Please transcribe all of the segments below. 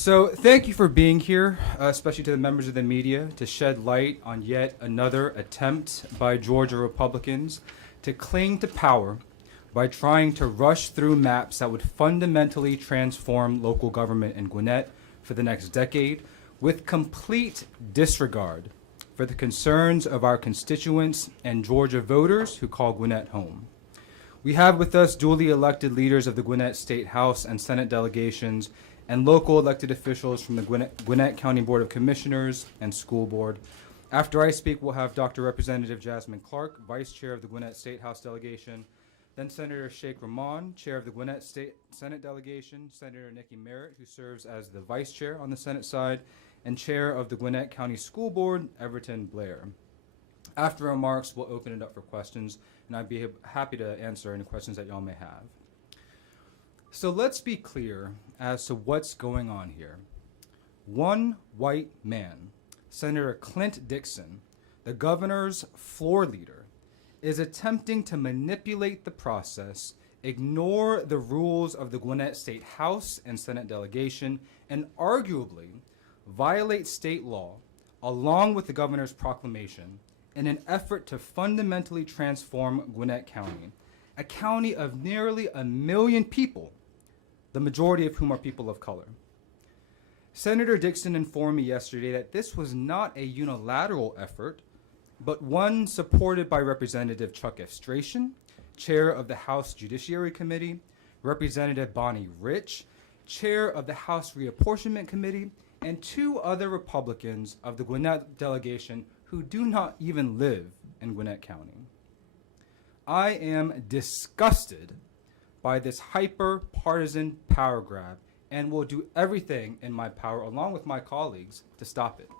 So thank you for being here, especially to the members of the media, to shed light on yet another attempt by Georgia Republicans to cling to power by trying to rush through maps that would fundamentally transform local government in Gwinnett for the next decade with complete disregard for the concerns of our constituents and Georgia voters who call Gwinnett home. We have with us duly elected leaders of the Gwinnett State House and Senate delegations and local elected officials from the Gwinnett County Board of Commissioners and School Board. After I speak, we'll have Dr. Representative Jasmine Clark, Vice Chair of the Gwinnett State House Delegation, then Senator Sheikh Rahman, Chair of the Gwinnett State Senate Delegation, Senator Niki Merritt, who serves as the Vice Chair on the Senate side, and Chair of the Gwinnett County School Board, Everton Blair. After remarks, we'll open it up for questions, and I'd be happy to answer any questions that y'all may have. So let's be clear as to what's going on here. One white man, Senator Clint Dixon, the governor's floor leader, is attempting to manipulate the process, ignore the rules of the Gwinnett State House and Senate delegation, and arguably violate state law along with the governor's proclamation in an effort to fundamentally transform Gwinnett County, a county of nearly 1 million people, the majority of whom are people of color. Senator Dixon informed me yesterday that this was not a unilateral effort, but one supported by Representative Chuck F. Strachan, Chair of the House Judiciary Committee, Representative Bonnie Rich, Chair of the House Reapportionment Committee, and 2 other Republicans of the Gwinnett delegation who do not even live in Gwinnett County. I am disgusted by this hyper-partisan power grab and will do everything in my power, along with my colleagues, to stop it.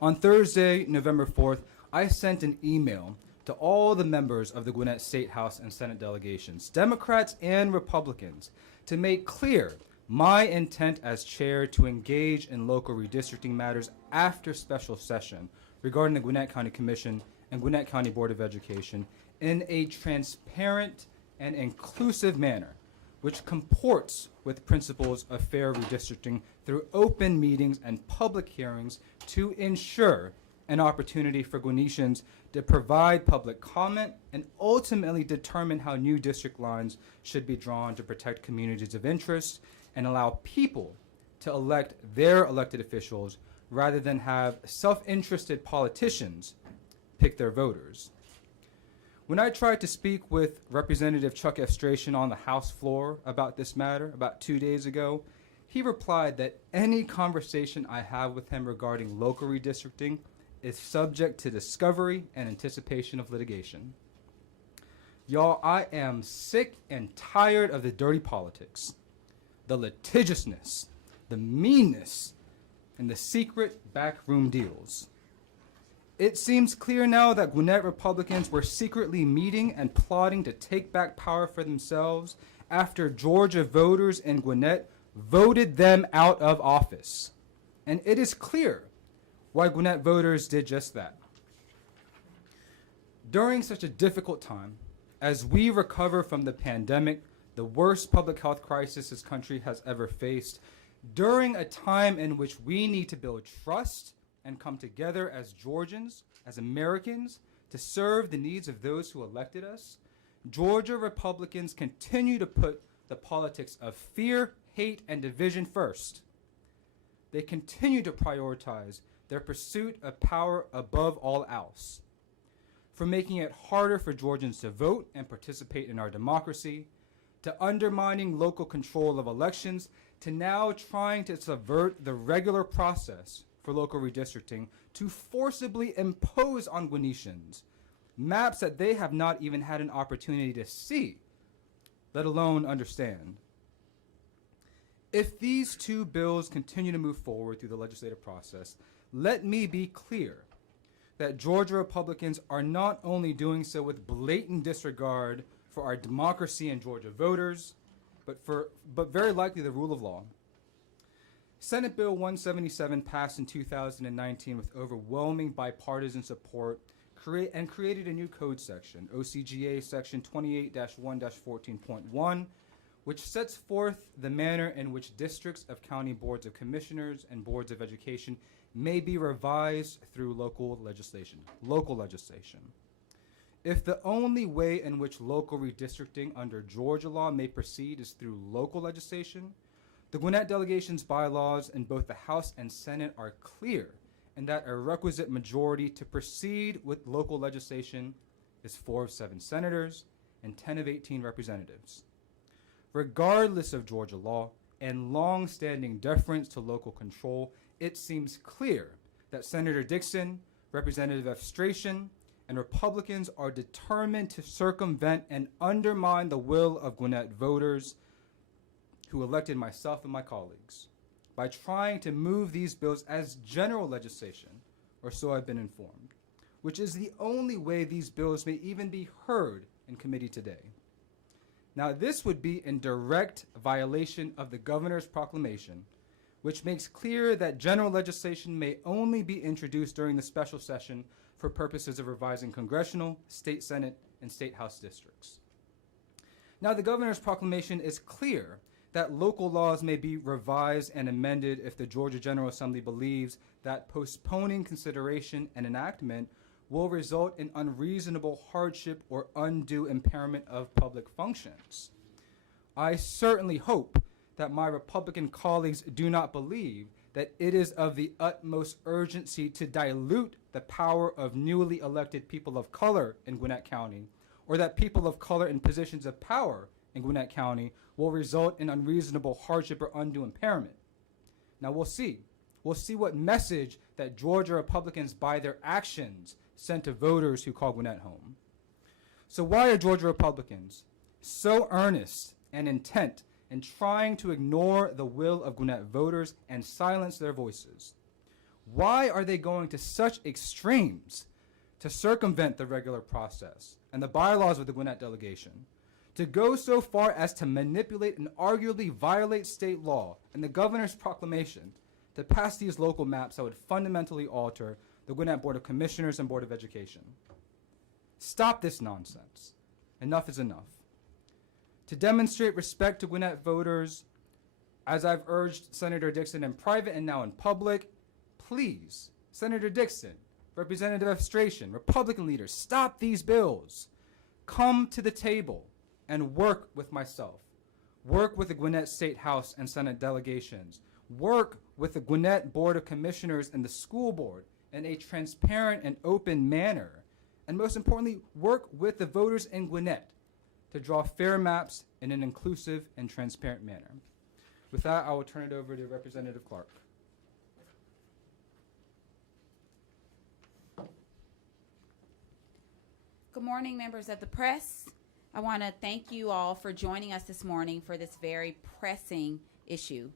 On Thursday, November 4th, I sent an email to all the members of the Gwinnett State House and Senate delegations, Democrats and Republicans, to make clear my intent as chair to engage in local redistricting matters after special session regarding the Gwinnett County Commission and Gwinnett County Board of Education in a transparent and inclusive manner, which comports with principles of fair redistricting through open meetings and public hearings to ensure an opportunity for Gwinnetians to provide public comment and ultimately determine how new district lines should be drawn to protect communities of interest and allow people to elect their elected officials rather than have self-interested politicians pick their voters. When I tried to speak with Representative Chuck F. Strachan on the House floor about this matter about 2 days ago, he replied that any conversation I have with him regarding local redistricting is subject to discovery and anticipation of litigation. Y'all, I am sick and tired of the dirty politics, the litigiousness, the meanness, and the secret backroom deals. It seems clear now that Gwinnett Republicans were secretly meeting and plotting to take back power for themselves after Georgia voters in Gwinnett voted them out of office. And it is clear why Gwinnett voters did just that. During such a difficult time, as we recover from the pandemic, the worst public health crisis this country has ever faced, during a time in which we need to build trust and come together as Georgians, as Americans, to serve the needs of those who elected us, Georgia Republicans continue to put the politics of fear, hate, and division first. They continue to prioritize their pursuit of power above all else. From making it harder for Georgians to vote and participate in our democracy, to undermining local control of elections, to now trying to subvert the regular process for local redistricting to forcibly impose on Gwinnetians maps that they have not even had an opportunity to see, let alone understand. If these 2 bills continue to move forward through the legislative process, let me be clear that Georgia Republicans are not only doing so with blatant disregard for our democracy and Georgia voters, but very likely the rule of law. Senate Bill 177 passed in 2019 with overwhelming bipartisan support created a new code section, OCGA section 28-1-14.1, which sets forth the manner in which districts of county boards of commissioners and boards of education may be revised through local legislation. If the only way in which local redistricting under Georgia law may proceed is through local legislation, the Gwinnett delegation's bylaws in both the House and Senate are clear in that a requisite majority to proceed with local legislation is 4 of 7 senators and 10 of 18 representatives. Regardless of Georgia law and long-standing deference to local control, it seems clear that Senator Dixon, Representative Efstration, and Republicans are determined to circumvent and undermine the will of Gwinnett voters who elected myself and my colleagues by trying to move these bills as general legislation, or so I've been informed, which is the only way these bills may even be heard in committee today. Now, this would be in direct violation of the governor's proclamation, which makes clear that general legislation may only be introduced during the special session for purposes of revising congressional, state senate, and state house districts. Now, the governor's proclamation is clear that local laws may be revised and amended if the Georgia General Assembly believes that postponing consideration and enactment will result in unreasonable hardship or undue impairment of public functions. I certainly hope that my Republican colleagues do not believe that it is of the utmost urgency to dilute the power of newly elected people of color in Gwinnett County, or that people of color in positions of power in Gwinnett County will result in unreasonable hardship or undue impairment. Now we'll see. We'll see what message that Georgia Republicans by their actions sent to voters who call Gwinnett home. So why are Georgia Republicans so earnest and intent in trying to ignore the will of Gwinnett voters and silence their voices? Why are they going to such extremes to circumvent the regular process and the bylaws of the Gwinnett delegation, to go so far as to manipulate and arguably violate state law and the governor's proclamation to pass these local maps that would fundamentally alter the Gwinnett Board of Commissioners and Board of Education? Stop this nonsense. Enough is enough. To demonstrate respect to Gwinnett voters, as I've urged Senator Dixon in private and now in public, please, Senator Dixon, Representative Efstration, Republican leaders, stop these bills. Come to the table and work with myself. Work with the Gwinnett State House and Senate delegations. Work with the Gwinnett Board of Commissioners and the school board in a transparent and open manner. And most importantly, work with the voters in Gwinnett to draw fair maps in an inclusive and transparent manner. With that, I will turn it over to Representative Clark. Good morning, members of the press. I want to thank you all for joining us this morning for this very pressing issue.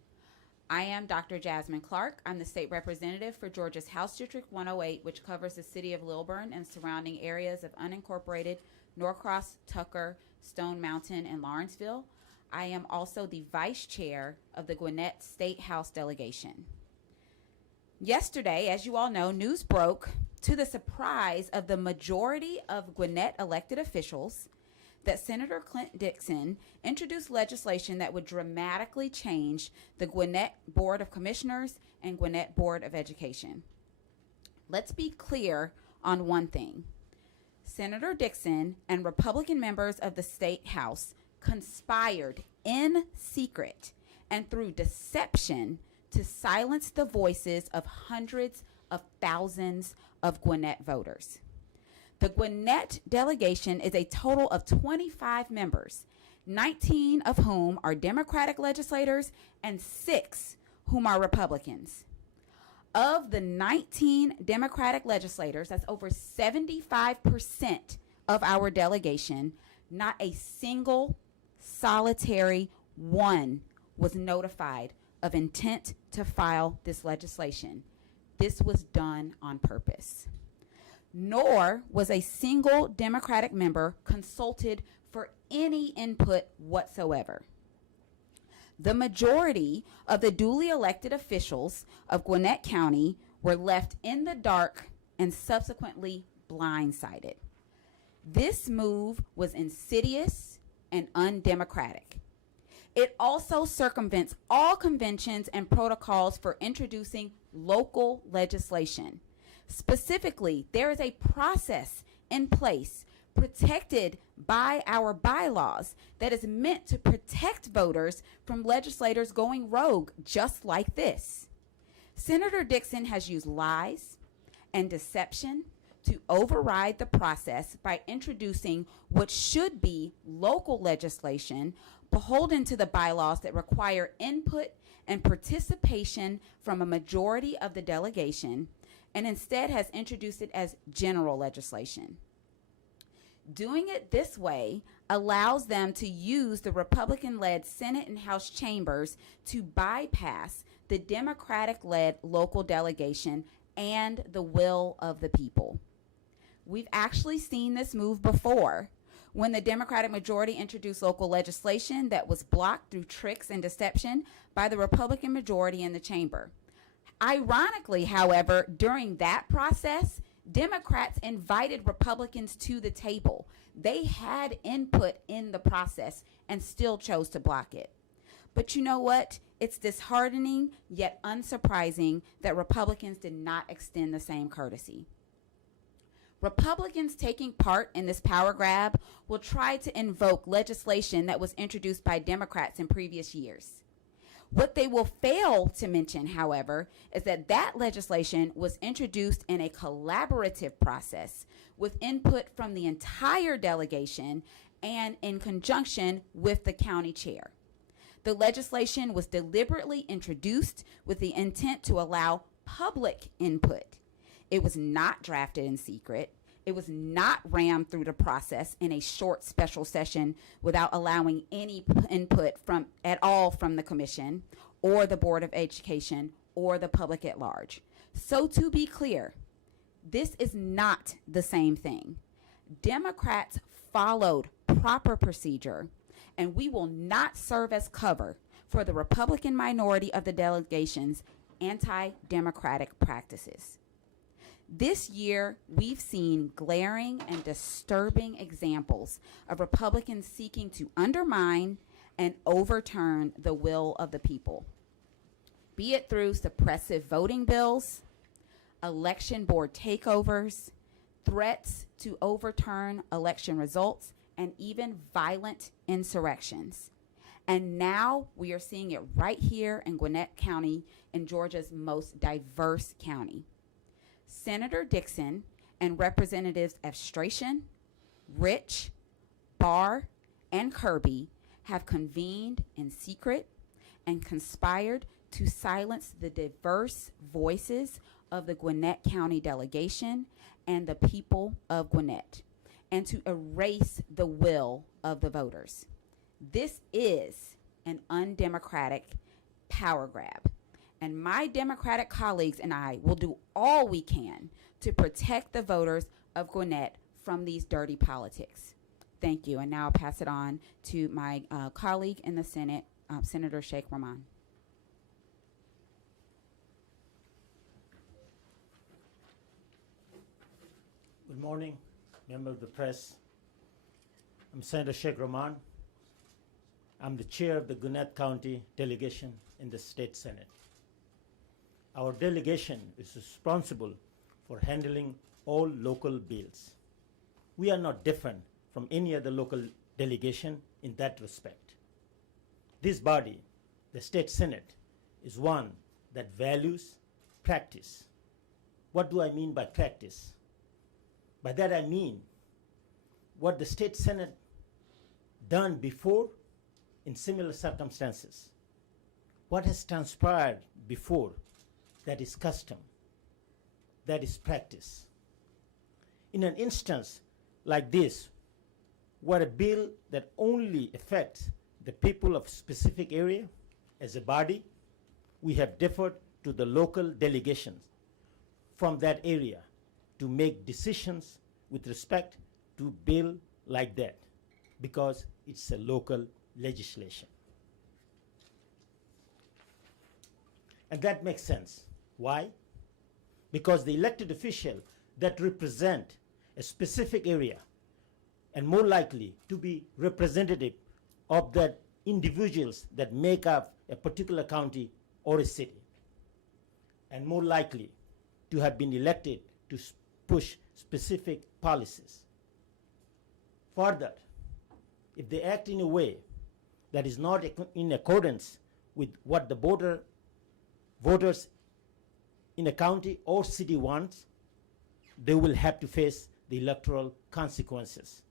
I am Dr. Jasmine Clark. I'm the state representative for Georgia's House District 108, which covers the city of Lilburn and surrounding areas of unincorporated Norcross, Tucker, Stone Mountain, and Lawrenceville. I am also the vice chair of the Gwinnett State House delegation. Yesterday, as you all know, news broke to the surprise of the majority of Gwinnett elected officials that Senator Clint Dixon introduced legislation that would dramatically change the Gwinnett Board of Commissioners and Gwinnett Board of Education. Let's be clear on one thing. Senator Dixon and Republican members of the State House conspired in secret and through deception to silence the voices of hundreds of thousands of Gwinnett voters. The Gwinnett delegation is a total of 25 members, 19 of whom are Democratic legislators and 6 whom are Republicans. Of the 19 Democratic legislators, that's over 75% of our delegation, not a single solitary one was notified of intent to file this legislation. This was done on purpose. Nor was a single Democratic member consulted for any input whatsoever. The majority of the duly elected officials of Gwinnett County were left in the dark and subsequently blindsided. This move was insidious and undemocratic. It also circumvents all conventions and protocols for introducing local legislation. Specifically, there is a process in place protected by our bylaws that is meant to protect voters from legislators going rogue just like this. Senator Dixon has used lies and deception to override the process by introducing what should be local legislation beholden to the bylaws that require input and participation from a majority of the delegation, and instead has introduced it as general legislation. Doing it this way allows them to use the Republican-led Senate and House chambers to bypass the Democratic-led local delegation and the will of the people. We've actually seen this move before when the Democratic majority introduced local legislation that was blocked through tricks and deception by the Republican majority in the chamber. Ironically, however, during that process, Democrats invited Republicans to the table. They had input in the process and still chose to block it. But you know what? It's disheartening yet unsurprising that Republicans did not extend the same courtesy. Republicans taking part in this power grab will try to invoke legislation that was introduced by Democrats in previous years. What they will fail to mention, however, is that that legislation was introduced in a collaborative process with input from the entire delegation and in conjunction with the county chair. The legislation was deliberately introduced with the intent to allow public input. It was not drafted in secret. It was not rammed through the process in a short special session without allowing any input at all from the commission or the Board of Education or the public at large. So to be clear, this is not the same thing. Democrats followed proper procedure, and we will not serve as cover for the Republican minority of the delegation's anti-democratic practices. This year, we've seen glaring and disturbing examples of Republicans seeking to undermine and overturn the will of the people, be it through suppressive voting bills, election board takeovers, threats to overturn election results, and even violent insurrections. And now we are seeing it right here in Gwinnett County, in Georgia's most diverse county. Senator Dixon and Representatives Evstration, Rich, Barr, and Kirby have convened in secret and conspired to silence the diverse voices of the Gwinnett County delegation and the people of Gwinnett, and to erase the will of the voters. This is an undemocratic power grab. And my Democratic colleagues and I will do all we can to protect the voters of Gwinnett from these dirty politics. Thank you. And now I'll pass it on to my colleague in the Senate, Senator Sheikh Rahman. Good morning, members of the press. I'm Senator Sheikh Rahman. I'm the chair of the Gwinnett County delegation in the State Senate. Our delegation is responsible for handling all local bills. We are not different from any other local delegation in that respect. This body, the State Senate, is one that values practice. What do I mean by practice? By that I mean what the State Senate done before in similar circumstances. What has transpired before, that is custom, that is practice. In an instance like this, where a bill that only affects the people of specific area, as a body, we have deferred to the local delegations from that area to make decisions with respect to bill like that, because it's a local legislation. And that makes sense. Why? Because the elected official that represent a specific area and more likely to be representative of that individuals that make up a particular county or a city, and more likely to have been elected to push specific policies. Further, if they act in a way that is not in accordance with what the voters in a county or city want, they will have to face the electoral consequences.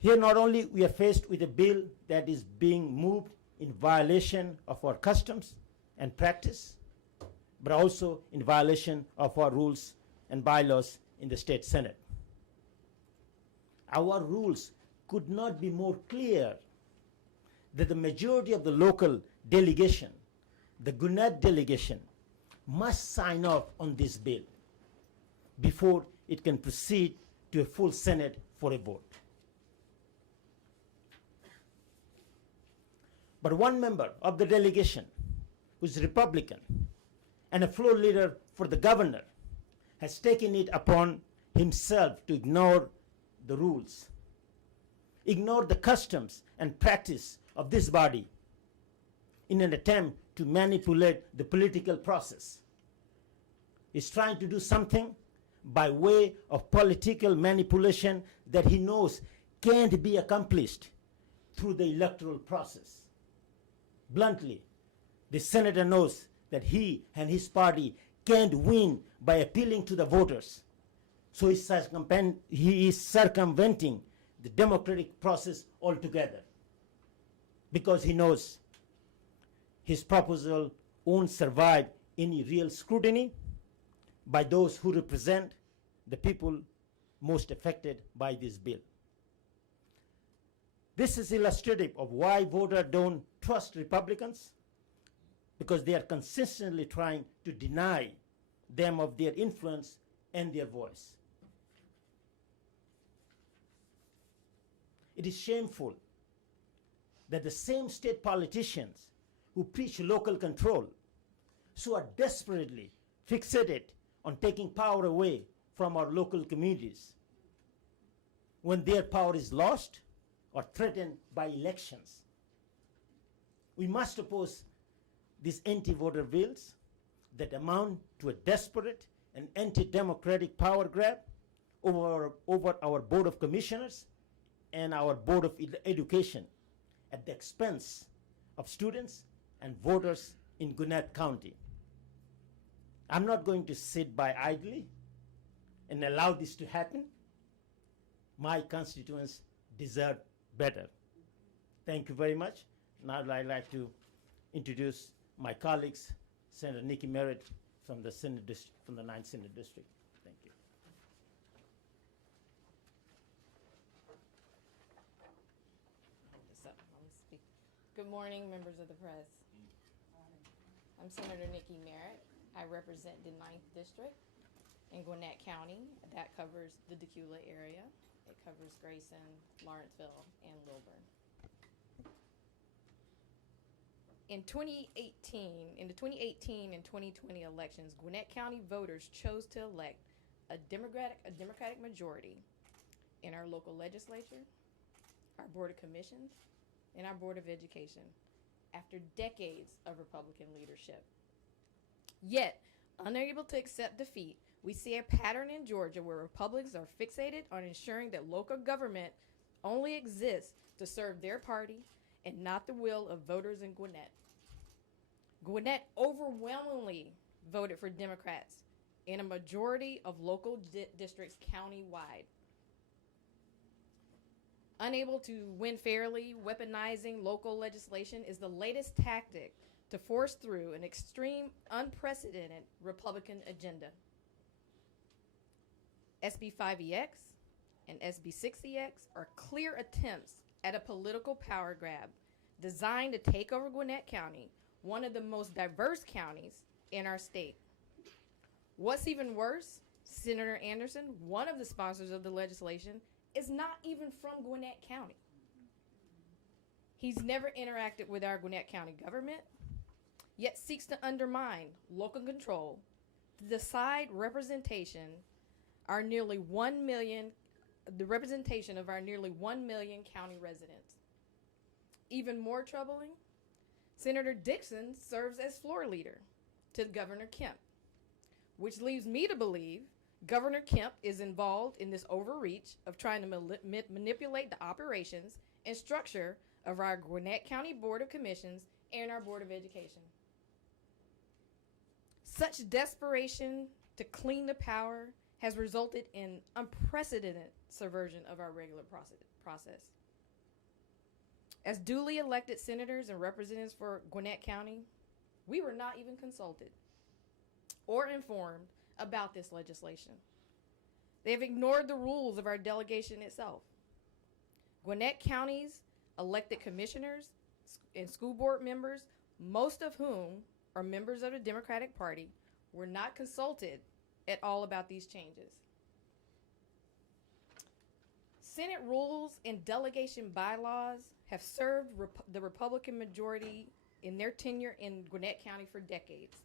Here, not only we are faced with a bill that is being moved in violation of our customs and practice, but also in violation of our rules and bylaws in the state Senate. Our rules could not be more clear that the majority of the local delegation, the Gwinnett delegation, must sign off on this bill before it can proceed to a full Senate for a vote. But one member of the delegation, who is Republican and a floor leader for the governor, has taken it upon himself to ignore the rules, ignore the customs and practice of this body in an attempt to manipulate the political process. He's trying to do something by way of political manipulation that he knows can't be accomplished through the electoral process. Bluntly, the senator knows that he and his party can't win by appealing to the voters. So he is circumventing the democratic process altogether, because he knows his proposal won't survive any real scrutiny by those who represent the people most affected by this bill. This is illustrative of why voters don't trust Republicans, because they are consistently trying to deny them of their influence and their voice. It is shameful that the same state politicians who preach local control so are desperately fixated on taking power away from our local communities when their power is lost or threatened by elections. We must oppose these anti-voter bills that amount to a desperate and anti-democratic power grab over our Board of Commissioners and our Board of Education at the expense of students and voters in Gwinnett County. I'm not going to sit by idly and allow this to happen. My constituents deserve better. Thank you very much. Now I'd like to introduce my colleagues, Senator Niki Merritt from the 9th Senate District. Thank you. Hold this up while we speak. Good morning, members of the press. I'm Senator Niki Merritt. I represent the 9th District in Gwinnett County. That covers the Decula area. It covers Grayson, Lawrenceville, and Lilburn. In the 2018 and 2020 elections, Gwinnett County voters chose to elect a Democratic majority in our local legislature, our Board of Commissions, and our Board of Education after decades of Republican leadership. Yet, unable to accept defeat, we see a pattern in Georgia where Republicans are fixated on ensuring that local government only exists to serve their party and not the will of voters in Gwinnett. Gwinnett overwhelmingly voted for Democrats in a majority of local districts countywide. Unable to win fairly, weaponizing local legislation is the latest tactic to force through an extreme, unprecedented Republican agenda. SB 5EX and SB 6EX are clear attempts at a political power grab designed to take over Gwinnett County, one of the most diverse counties in our state. What's even worse, Senator Anderson, one of the sponsors of the legislation, is not even from Gwinnett County. He's never interacted with our Gwinnett County government, yet seeks to undermine local control to decide the representation of our nearly 1 million county residents. Even more troubling, Senator Dixon serves as floor leader to Governor Kemp, which leads me to believe Governor Kemp is involved in this overreach of trying to manipulate the operations and structure of our Gwinnett County Board of Commissions and our Board of Education. Such desperation to clean the power has resulted in unprecedented subversion of our regular process. As duly elected senators and representatives for Gwinnett County, we were not even consulted or informed about this legislation. They have ignored the rules of our delegation itself. Gwinnett County's elected commissioners and school board members, most of whom are members of the Democratic Party, were not consulted at all about these changes. Senate rules and delegation bylaws have served the Republican majority in their tenure in Gwinnett County for decades.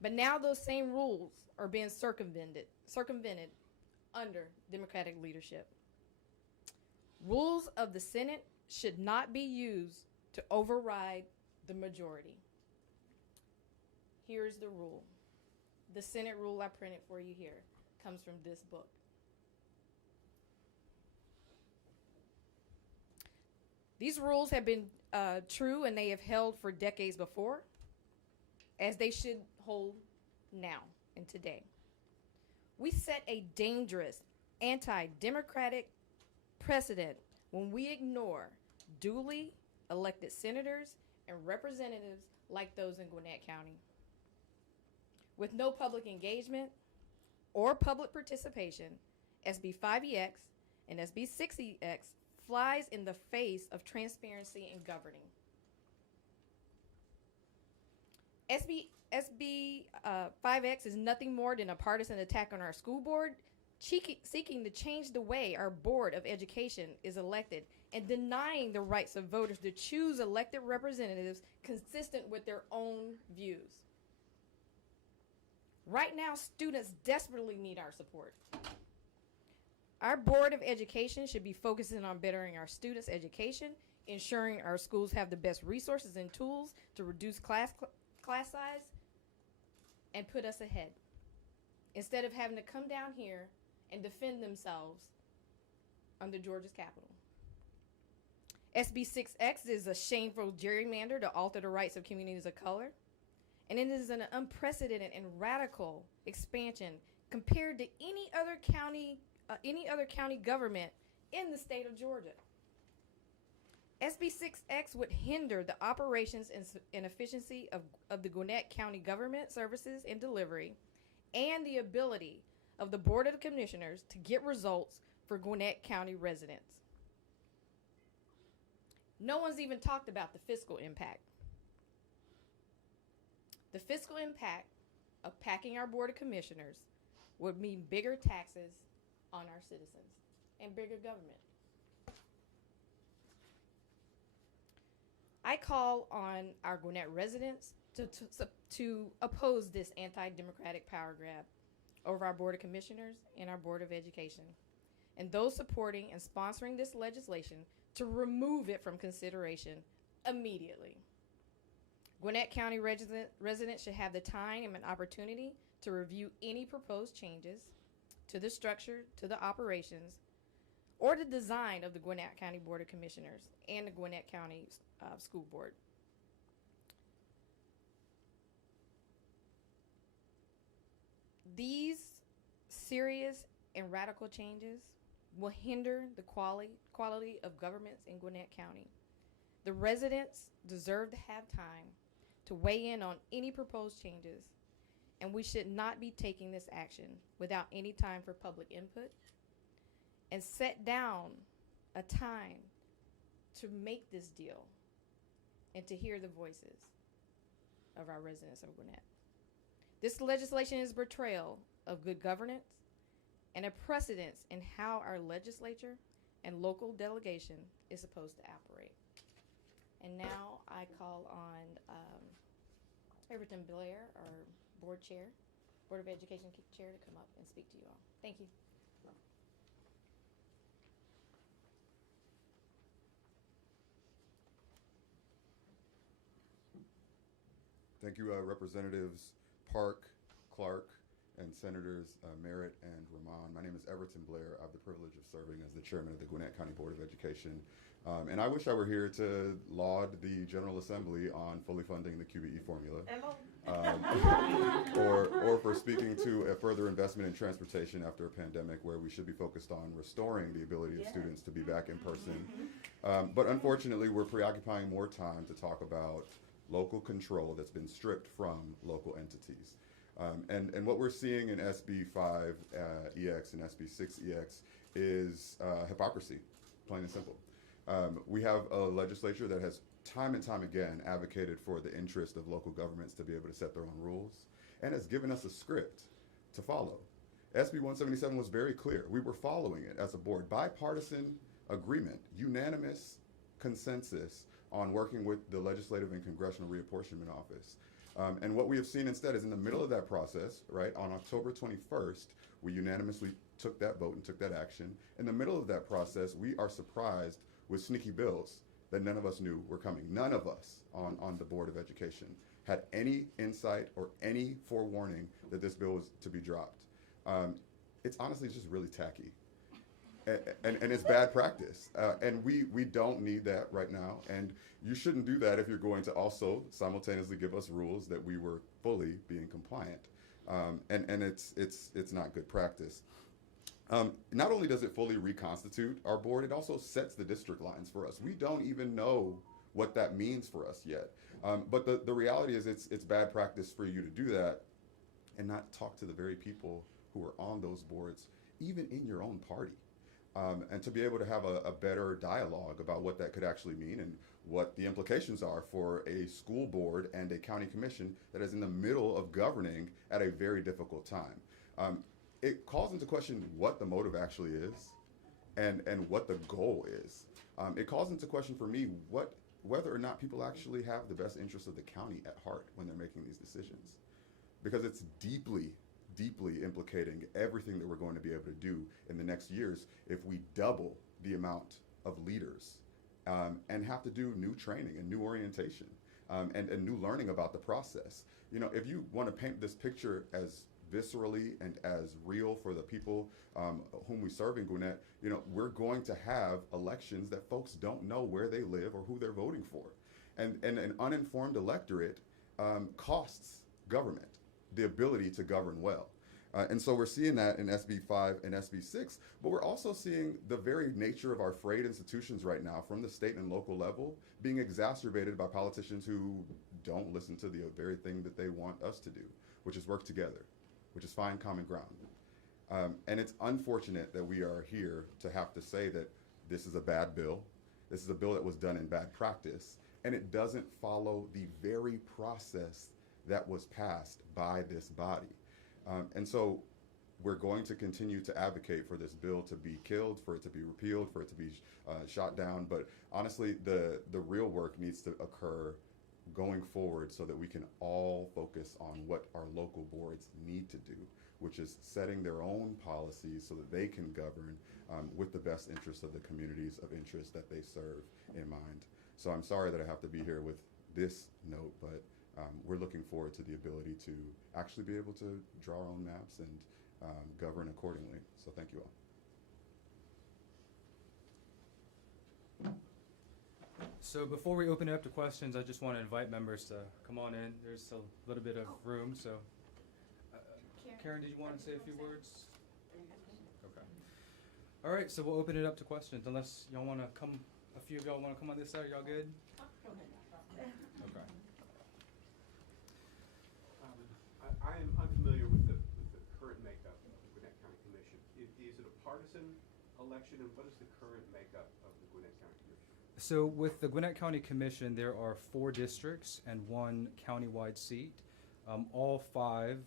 But now those same rules are being circumvented under Democratic leadership. Rules of the Senate should not be used to override the majority. Here's the rule. The Senate rule I printed for you here comes from this book. These rules have been true and they have held for decades before, as they should hold now and today. We set a dangerous anti-democratic precedent when we ignore duly elected senators and representatives like those in Gwinnett County. With no public engagement or public participation, SB 5EX and SB 6EX flies in the face of transparency in governing. SB 5X is nothing more than a partisan attack on our school board, seeking to change the way our Board of Education is elected and denying the rights of voters to choose elected representatives consistent with their own views. Right now, students desperately need our support. Our Board of Education should be focusing on bettering our students' education, ensuring our schools have the best resources and tools to reduce class size, and put us ahead, instead of having to come down here and defend themselves under Georgia's capital. SB 6X is a shameful gerrymander to alter the rights of communities of color, and it is an unprecedented and radical expansion compared to any other county government in the state of Georgia. SB 6X would hinder the operations and efficiency of the Gwinnett County government services and delivery, and the ability of the Board of Commissioners to get results for Gwinnett County residents. No one's even talked about the fiscal impact. The fiscal impact of packing our Board of Commissioners would mean bigger taxes on our citizens and bigger government. I call on our Gwinnett residents to oppose this anti-democratic power grab over our Board of Commissioners and our Board of Education, and those supporting and sponsoring this legislation to remove it from consideration immediately. Gwinnett County residents should have the time and opportunity to review any proposed changes to the structure, to the operations, or the design of the Gwinnett County Board of Commissioners and the Gwinnett County School Board. These serious and radical changes will hinder the quality of governments in Gwinnett County. The residents deserve to have time to weigh in on any proposed changes, and we should not be taking this action without any time for public input, and set down a time to make this deal and to hear the voices of our residents of Gwinnett. This legislation is a betrayal of good governance and a precedence in how our legislature and local delegation is supposed to operate. And now I call on Everton Blair, our Board of Education Chair, to come up and speak to you all. Thank you. Thank you, Representatives Park, Clark, and Senators Merritt and Rahman. My name is Everton Blair. I have the privilege of serving as the chairman of the Gwinnett County Board of Education. And I wish I were here to laud the General Assembly on fully funding the QBE formula. Or for speaking to a further investment in transportation after a pandemic where we should be focused on restoring the ability of students to be back in person. But unfortunately, we're preoccupying more time to talk about local control that's been stripped from local entities. And what we're seeing in SB 5 EX and SB 6 EX is hypocrisy, plain and simple. We have a legislature that has time and time again advocated for the interest of local governments to be able to set their own rules and has given us a script to follow. SB 177 was very clear. We were following it as a board. Bipartisan agreement, unanimous consensus on working with the Legislative and Congressional Reapportionment Office. And what we have seen instead is in the middle of that process, right, on October 21st, we unanimously took that vote and took that action. In the middle of that process, we are surprised with sneaky bills that none of us knew were coming. None of us on the Board of Education had any insight or any forewarning that this bill was to be dropped. It's honestly just really tacky. And it's bad practice. And we don't need that right now. And you shouldn't do that if you're going to also simultaneously give us rules that we were fully being compliant. And it's not good practice. Not only does it fully reconstitute our board, it also sets the district lines for us. We don't even know what that means for us yet. But the reality is it's bad practice for you to do that and not talk to the very people who are on those boards, even in your own party. And to be able to have a better dialogue about what that could actually mean and what the implications are for a school board and a county commission that is in the middle of governing at a very difficult time. It calls into question what the motive actually is and what the goal is. It calls into question for me whether or not people actually have the best interests of the county at heart when they're making these decisions. Because it's deeply implicating everything that we're going to be able to do in the next years if we double the amount of leaders and have to do new training and new orientation and new learning about the process. You know, if you want to paint this picture as viscerally and as real for the people whom we serve in Gwinnett, you know, we're going to have elections that folks don't know where they live or who they're voting for. And an uninformed electorate costs government the ability to govern well. And so we're seeing that in SB 5 and SB 6, but we're also seeing the very nature of our frayed institutions right now from the state and local level being exacerbated by politicians who don't listen to the very thing that they want us to do, which is work together, which is find common ground. And it's unfortunate that we are here to have to say that this is a bad bill, this is a bill that was done in bad practice, and it doesn't follow the very process that was passed by this body. And so we're going to continue to advocate for this bill to be killed, for it to be repealed, for it to be shot down. But honestly, the real work needs to occur going forward so that we can all focus on what our local boards need to do, which is setting their own policies so that they can govern with the best interests of the communities of interest that they serve in mind. So I'm sorry that I have to be here with this note, but we're looking forward to the ability to actually be able to draw our own maps and govern accordingly. So thank you all. So before we open it up to questions, I just want to invite members to come on in. There's a little bit of room, so. Karen, did you want to say a few words? Okay. All right, so we'll open it up to questions, unless y'all want to come, a few of y'all want to come on this side. Y'all good? Okay. I am unfamiliar with the current makeup of the Gwinnett County Commission. Is it a partisan election, and what is the current makeup of the Gwinnett County Commission? So with the Gwinnett County Commission, there are 4 districts and 1 countywide seat. All 5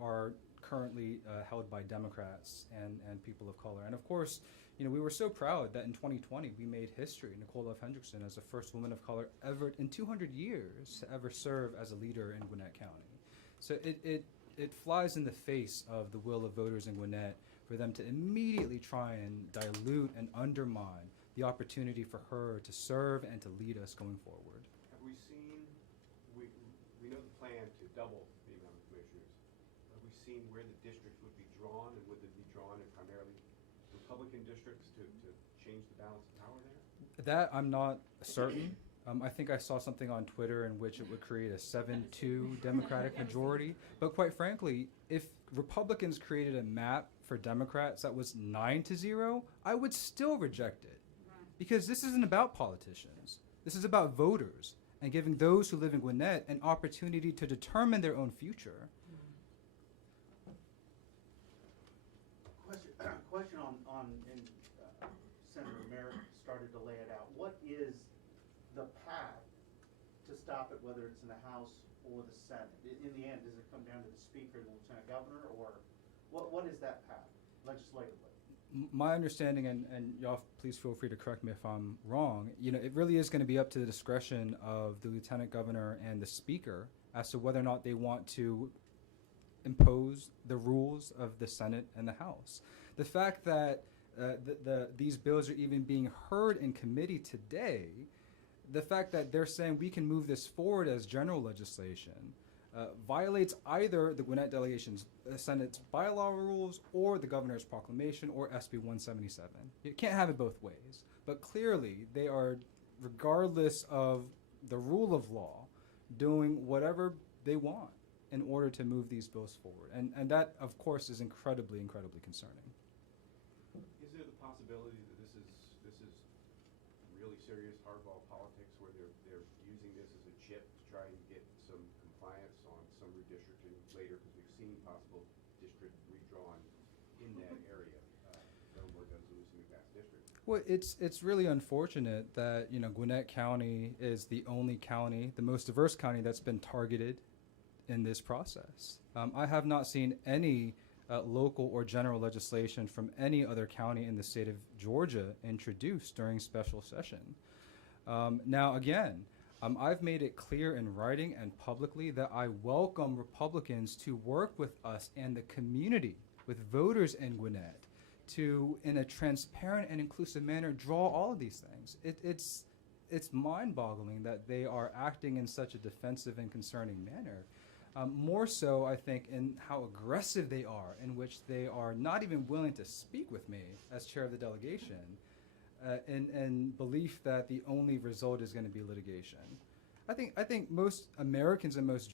are currently held by Democrats and people of color. And of course, you know, we were so proud that in 2020 we made history. Nicole Love Hendrickson as the first woman of color ever in 200 years to ever serve as a leader in Gwinnett County. So it flies in the face of the will of voters in Gwinnett for them to immediately try and dilute and undermine the opportunity for her to serve and to lead us going forward. Have we seen, we know the plan to double being on the commissioners. Have we seen where the districts would be drawn, and would they be drawn in primarily Republican districts to change the balance of power there? That I'm not certain. I think I saw something on Twitter in which it would create a 7-2 Democratic majority. But quite frankly, if Republicans created a map for Democrats that was 9-0, I would still reject it. Because this isn't about politicians. This is about voters and giving those who live in Gwinnett an opportunity to determine their own future. Question and Senator Merritt started to lay it out. What is the path to stop it, whether it's in the House or the Senate? In the end, does it come down to the Speaker and the Lieutenant Governor, or what is that path legislatively? My understanding, and y'all please feel free to correct me if I'm wrong, it really is going to be up to the discretion of the Lieutenant Governor and the Speaker as to whether or not they want to impose the rules of the Senate and the House. The fact that these bills are even being heard in committee today, the fact that they're saying we can move this forward as general legislation, violates either the Gwinnett delegation's Senate's bylaw rules or the governor's proclamation or SB 177. You can't have it both ways. But clearly, they are, regardless of the rule of law, doing whatever they want in order to move these bills forward. And that, of course, is incredibly, incredibly concerning. Is there the possibility that this is really serious hardball politics, where they're using this as a chip to try and get some compliance on some redistricting later, because we've seen possible district redrawn in that area? Delaware does lose some vast districts. Well, it's really unfortunate that Gwinnett County is the only county, the most diverse county that's been targeted in this process. I have not seen any local or general legislation from any other county in the state of Georgia introduced during special session. Now, again, I've made it clear in writing and publicly that I welcome Republicans to work with us and the community, with voters in Gwinnett, to, in a transparent and inclusive manner, draw all of these things. It's mind-boggling that they are acting in such a defensive and concerning manner. More so, I think, in how aggressive they are, in which they are not even willing to speak with me as chair of the delegation, in belief that the only result is going to be litigation. I think most Americans and most